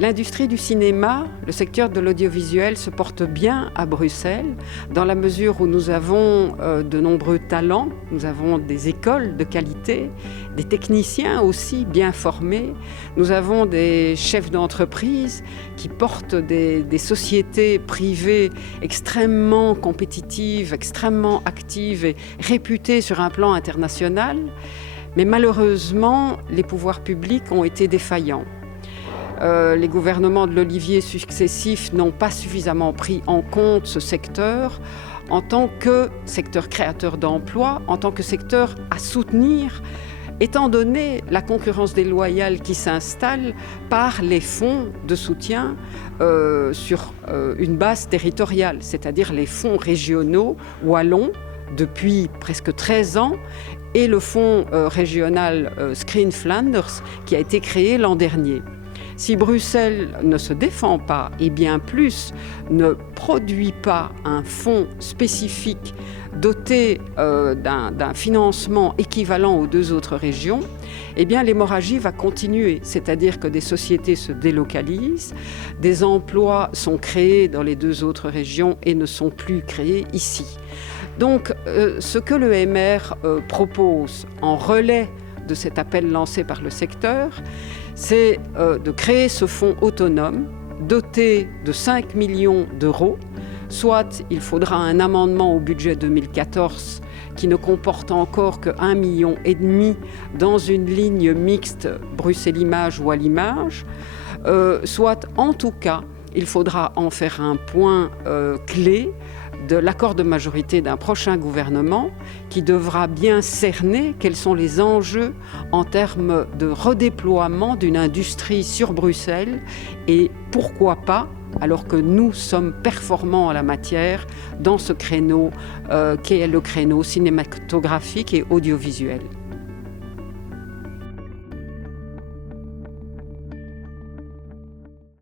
L'industrie du cinéma, le secteur de l'audiovisuel se porte bien à Bruxelles dans la mesure où nous avons de nombreux talents, nous avons des écoles de qualité, des techniciens aussi bien formés, nous avons des chefs d'entreprise qui portent des sociétés privées extrêmement compétitives, extrêmement actives et réputées sur un plan international. Mais malheureusement, les pouvoirs publics ont été défaillants. Les gouvernements de l'Olivier successifs n'ont pas suffisamment pris en compte ce secteur en tant que secteur créateur d'emplois, en tant que secteur à soutenir, étant donné la concurrence déloyale qui s'installe par les fonds de soutien sur une base territoriale, c'est-à-dire les fonds régionaux wallons depuis presque 13 ans et le fonds régional Screen Flanders qui a été créé l'an dernier. Si Bruxelles ne se défend pas et bien plus ne produit pas un fonds spécifique doté d'un financement équivalent aux deux autres régions, eh bien l'hémorragie va continuer, c'est-à-dire que des sociétés se délocalisent, des emplois sont créés dans les deux autres régions et ne sont plus créés ici. Donc ce que l'EMR propose en relais de cet appel lancé par le secteur, c'est de créer ce fonds autonome doté de 5 millions d'euros, soit il faudra un amendement au budget 2014 qui ne comporte encore que 1,5 million dans une ligne mixte Bruxelles-Image ou à l'image, soit en tout cas il faudra en faire un point clé de l'accord de majorité d'un prochain gouvernement qui devra bien cerner quels sont les enjeux en termes de redéploiement d'une industrie sur Bruxelles et pourquoi pas, alors que nous sommes performants en la matière, dans ce créneau qui est le créneau cinématographique et audiovisuel.